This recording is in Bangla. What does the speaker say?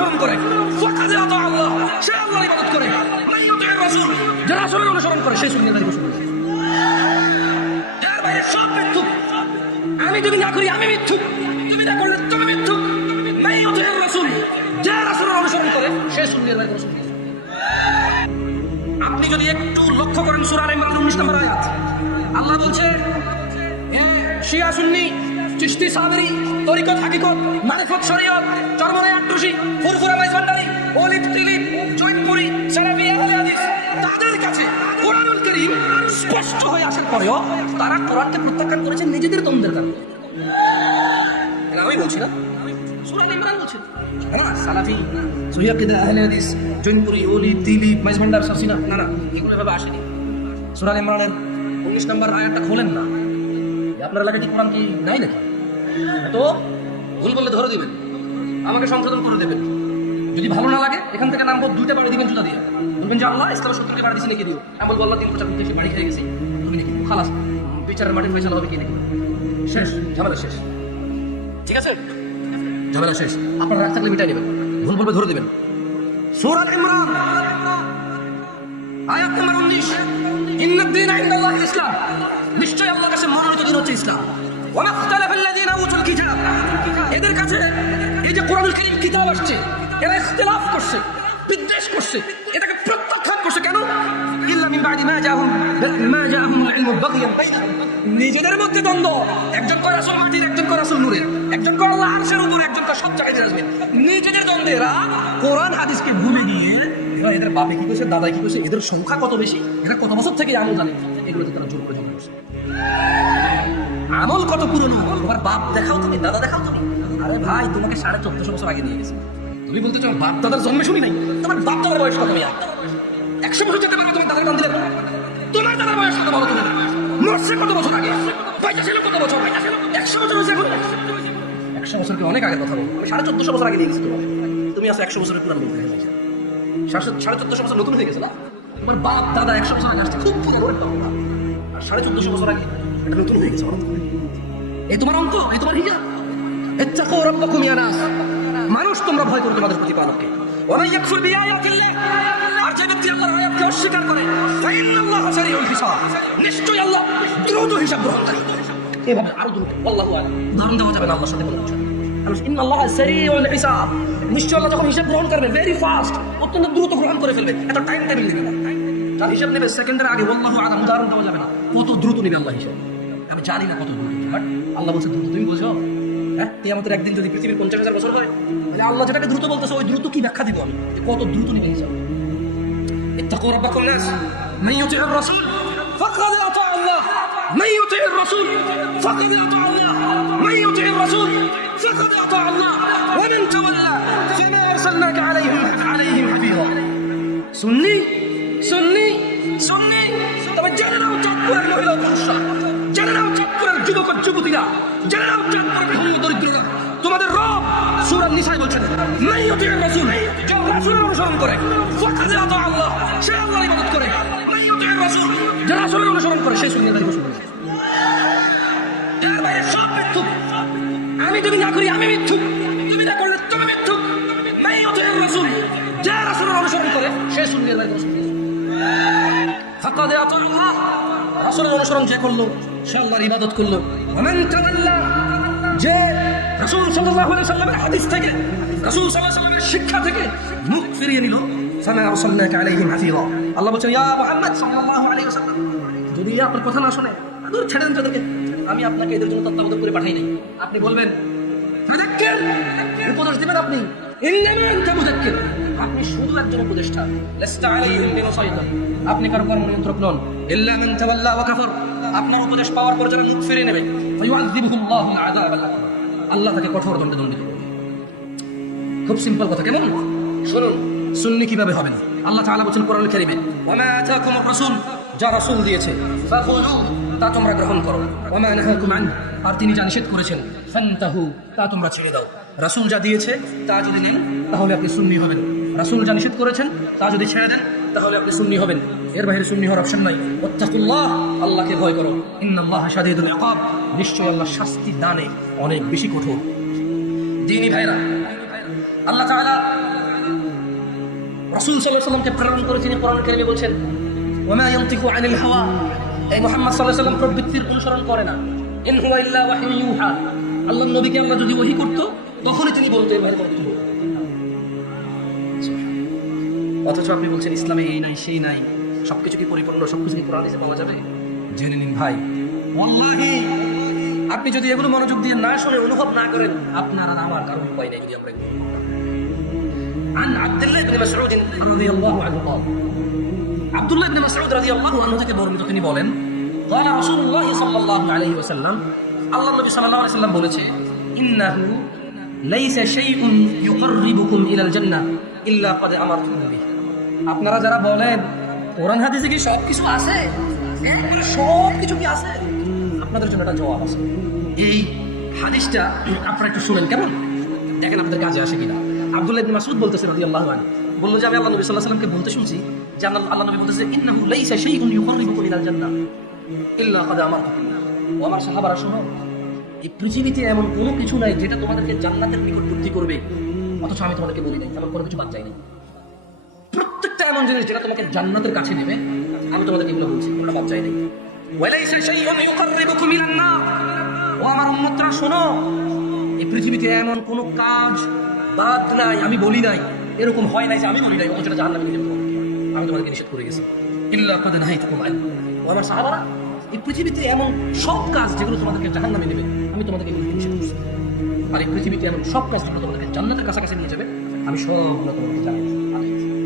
অনুসরণ করে। সে আল্লাহর ইবাদত করে। যারা রাসূলের অনুসরণ করে, সে সুন্নাতের অনুসরণ যার বাইরে সব মিথ্যুক। আমি যদি না করি, আমি মিথ্যুক। তুমি না করলে তুমি মিথ্যুক। মান ইউতি'র রাসূল যারা রাসূলের অনুসরণ করে, সে সুন্নাতের বাইরে আপনি যদি একটু লক্ষ্য করেন সূরা আল ইমরান 19 নম্বর আয়াত, আল্লাহ বলছে শিয়া সুন্নি চিশতি সাবরি তরিকত হাকিকত মারিফত শরীয়ত ফুরফুরা ওলিদ টিলিপ জৈনপুরি সালাফি আহলে হাদিস, তাদের কাছে কোরআনুল কারীম স্পষ্ট হয়ে আসার পরেও তারা কোরআনকে প্রত্যাখ্যান করেছে নিজেদের দ্বন্দ্বের কারণে। আমি বলছি না? বলছে। হ্যাঁ জৈনপুরি না না, এগুলো এভাবে আসেনি। সূরা ইমরানের 19 নম্বর আয়াতটা খোলেন না। আপনার এলাকায় কি কোরআন কি নাই নাকি? তো ভুল বললে ধরে দিবেন। আমাকে সংশোধন করে দেবেন। যদি ভালো না লাগে, এখান থেকে নামবো, দুইটা বাড়ি দিবেন জুতা দিয়ে। বলবেন যে, আল্লাহ ইসলাম সত্তরকে বাড়ি দিছি নাকি দিও? আমি বলব, আল্লাহ, তিন বছর করতে বাড়ি খেয়ে গেছি। তুমি নাকি খালাস। বিচারের মাটির ফেসাল হবে কি নাকি? শেষ। ঝামেলা শেষ। ঠিক আছে? ঝামেলা শেষ। আপনার রাগ থাকলে মিটাই নেবেন। ভুল বলবে ধরে দেবেন। সূরা আল ইমরান। আয়াত নম্বর উনিশ। ইন্নাদ্দিন ইনদাল্লাহ ইসলাম। নিশ্চয় আল্লাহর কাছে মনোনীত দিন হচ্ছে ইসলাম। এদের কাছে এই যে কোরআনুল কারীম কিতাব আসছে, এরা ইখতিলাফ করছে, বিদ্বেষ করছে, এটাকে প্রত্যাখ্যান করছে কেন? নিজেদের মধ্যে দ্বন্দ্ব, একজন কয় রাসূল মাটির, একজন কয় রাসূল নূরের, একজন কয় আল্লাহ আরশের উপর, একজন কয় সব জায়গায় আসবেন নিজেদের দ্বন্দ্বে এরা কোরআন, হাদিসকে ভুলে নিয়ে এরা এদের বাপে কি করেছে দাদাই কি করেছে এদের সংখ্যা কত বেশি? এরা কত বছর থেকে আমল জানে এগুলোতে তারা জোর করে জমা করছে। আমল কত পুরনো? তোমার বাপ দেখাও তুমি, দাদা দেখাও তুমি। আরে ভাই, তোমাকে সাড়ে চোদ্দশো বছর আগে নিয়ে গেছে। তুমি বলতে চাও বাপ দাদার জন্মে শুনি নাই? তোমার বাপ দাদার বয়স কত তুমি একশো বছর যেতে পারবে তোমার দাদার নাম দিলে। তোমার দাদার বয়স কত বলো তুমি মরছে কত বছর আগে? পয়সা ছিল কত বছর? একশো বছর হয়েছে এখন। একশো বছরকে অনেক আগের কথা বলো সাড়ে চোদ্দশো বছর আগে নিয়ে গেছি তোমাকে তুমি আসো একশো বছরের পুরান বলতে সাড়ে চোদ্দশো বছর নতুন হয়ে গেছে না? তোমার বাপ, দাদা একশো বছর আগে আসছে খুব একটা কথা। আর সাড়ে চোদ্দশো বছর আগে নতুন হয়ে গেছে করে। এই তোমার অঙ্ক? এই তোমার ইয়া নাস। মানুষ তোমরা ভয় করো তোমাদের প্রতিপালককে। ইয়াকফুর বিআয়াতিল্লাহ। আর যে ব্যক্তি আল্লাহর আয়াতকে অস্বীকার করে হিসাব। নিশ্চয়ই আল্লাহ দ্রুত হিসাব করে। এভাবে আরও দ্রুত। উদাহরণ দেওয়া যাবে না আল্লাহর সাথে কোনো আল্লাহ যখন হিসাব গ্রহণ করবে ভেরি ফাস্ট অত্যন্ত দ্রুত গ্রহণ করে ফেলবে। এত টাইম টেবিল নেবে না যার হিসাব নেবে সেকেন্ডের আগে আল্লাহু আলাম উদাহরণ দেওয়া যাবে না কত দ্রুত নেবে আল্লাহ হিসাব আমি জানি না কত দ্রুত বাট আল্লাহ বলছে দ্রুত তুমি বোঝো হ্যাঁ আমাদের একদিন যদি পৃথিবীর পঞ্চাশ হাজার বছর হয় তাহলে আল্লাহ যেটাকে দ্রুত বলতেছে ওই দ্রুত কি ব্যাখ্যা দিব আমি যে কত দ্রুত নিবে হিসাব اتقوا ربكم الناس من يطيع الرسول فقد اطاع الله من يطيع الرسول فقد اطاع الله من يطيع الرسول فقد اطاع الله ومن تولى فما ارسلناك عليهم عليهم حفيظا সুন্নি সুন্নি সুন্নি তবে জেনে নাও চাঁদপুরের মহিলা পুরুষরা। জেনে নাও চাঁদপুরের যুবক যুবতীরা। জেনে নাও চাঁদপুরের ধনী দরিদ্ররা। তোমাদের রব সুরার নিশায় বলছেন নাই অতির রাসূল যে রাসূলের অনুসরণ করে। ফাকাদ আতা আল্লাহ, সে আল্লাহর ইবাদত করে। নাই অতির রাসূল যে রাসূলের অনুসরণ করে। সে সুন্নাতের অনুসরণ করে সব মিথ্যুক। আমি যদি না করি, আমি মিথ্যুক। তুমি না করলে তুমি মিথ্যুক। নাই অতির রাসূল যে রাসূলের অনুসরণ করে, সে বাইরে অনুসরণ করে ফাকাদ আতা আল্লাহ রাসূলের অনুসরণ যে করল? সে আল্লাহর ইবাদত করল। যে রাসূল সাল্লাল্লাহু সাল্লামের হাদিস থেকে, রাসূল সাল্লাল্লাহু সাল্লামের শিক্ষা থেকে মুখ ফিরিয়ে নিল। ফামা আরসালনাকা আলাইহিম হাফিযা। আল্লাহ বলছেন, ইয়া মুহাম্মদ সাল্লাল্লাহু আলাইহি ওয়াসাল্লাম, যদি আপনার কথা না শুনে দূর ছেড়ে দেন তাদেরকে। আমি আপনাকে এদের জন্য তত্ত্বাবধান করে পাঠাই নাই। আপনি বলবেন উপদেশ দিবেন আপনি? ইন্নামা আনতা মুযাক্কির আপনি শুধু একজন উপদেষ্টা আপনি কারও কর্ম নিয়ন্ত্রক নন আপনার উপদেশ পাওয়ার পর যারা মুখ ফিরিয়ে নেবে আল্লাহ। তাকে কঠোর দণ্ডে দণ্ডিত খুব সিম্পল কথা, কেমন? শুনুন, সুন্নি কীভাবে হবেন আল্লাহ তাআলা বলেন কোরআন কারীমে ওয়া আতাকুমুর রাসূল যা রাসূল দিয়েছে, ফাখুযু তা তোমরা গ্রহণ করো। ওয়া মা নাহাকুম আন আর তিনি যা নিষেধ করেছেন, ফান্তাহু তা তোমরা ছেড়ে দাও। রাসূল যা দিয়েছে, তা যদি নেন, তাহলে আপনি সুন্নি হবেন। রাসূল যা নিষেধ করেছেন, তা যদি ছেড়ে দেন, তাহলে আপনি সুন্নি হবেন। এর বাইরে সুন্নি হওয়ার অপশন নাই। ওয়াত্তাকুল্লাহ, আল্লাহকে ভয় করো। ইন্নাল্লাহা ইকাব, নিশ্চয় আল্লাহ শাস্তি দানে অনেক বেশি কঠোর। ভাইরা, আল্লাহ তাআলা রাসূল সাল্লাল্লাহু আলাইহি প্রেরণ করে তিনি কোরআন কারিমে বলছেন, ওমা ইয়ানতিকু আনিল হাওয়া? এই মুহাম্মদ সাল্লাল্লাহু আলাইহি প্রবৃত্তির অনুসরণ করে না। ইন হুয়া ইল্লা ওয়াহয়ু ইউহা। আল্লাহর নবীকে আল্লাহ যদি ওহী করতো, তখনই তিনি বলতেন অথচ আপনি বলছেন ইসলামে এই নাই সেই নাই সবকিছু কি পরিপূর্ণ সবকিছু কি কোরআন পাওয়া যাবে জেনে নিন ভাই ওয়াল্লাহি আপনি যদি এগুলো মনোযোগ দিয়ে না শুনে অনুভব না করেন আপনার আর আমার কারণ উপায় নেই যদি আমরা এগুলো অনুভব না করি। عن عبد الله بن مسعود رضي الله عنه قال عبد الله بن مسعود رضي الله عنه থেকে বর্ণিত তিনি বলেন قال رسول الله صلى الله عليه وسلم আল্লাহ নবী সাল্লাল্লাহু আলাইহি সাল্লাম বলেছে ইন্নাহু লাইসা শাইউন ইউকাররিবুকুম ইলাল জান্নাহ ইল্লা ক্বাদ আমারতুম বিহি আপনারা যারা বলেন, কোরআন হাদিসে কি সব কিছু আছে? সব কিছু কি আছে? আপনাদের জন্য একটা জবাব আছে। এই হাদিসটা আপনারা একটু শুনেন, কেমন? দেখেন আপনাদের কাজে আসে কিনা। আব্দুল্লাহ ইবনে মাসউদ বলতেছে রাদিয়াল্লাহু আনহু, বলল যে, আমি আল্লাহ নবী আলাইহি সাল্লামকে বলতে শুনছি যে আল্লাহ আল্লাহ নবী বলতেছে, ইন্নাহু লাইসা শাইউন ইউকাররিবুকুম ইলাল জান্নাহ। ইল্লা ক্বাদ বিহি ও আমার সাহাবারা, শোনো, এই পৃথিবীতে এমন কোনো কিছু নাই যেটা তোমাদেরকে জান্নাতের নিকটবর্তী করবে। অথচ আমি তোমাদেরকে বলি নাই এমন কোনো কিছু বাদ নাই। প্রত্যেকটা এমন জিনিস যেটা তোমাকে জান্নাতের কাছে নেবে, আমি তোমাদেরকে এগুলো বলছি ওটা বাদ যাই নাই ও আমার উম্মতরা, শোনো, এই পৃথিবীতে এমন কোনো কাজ বাদ নাই, আমি বলি নাই, এরকম হয় নাই যে আমি বলি নাই, অথচ এটা জাহান্নামে নিয়ে যাবে। আমি তোমাদেরকে নিষেধ করে গেছি। ইল্লা কদ নাহাইতুকুম আন ও আমার সাহাবারা, এই পৃথিবীতে এমন সব কাজ যেগুলো তোমাদেরকে জাহান্নামে নেবে, আমি তোমাদেরকে এগুলো নিষেধ করছি। আর এই পৃথিবীতে এমন সব কাজ যেগুলো তোমাদেরকে জান্নাতের কাছাকাছি নিয়ে যাবে, আমি সবগুলো তোমাদেরকে জানাই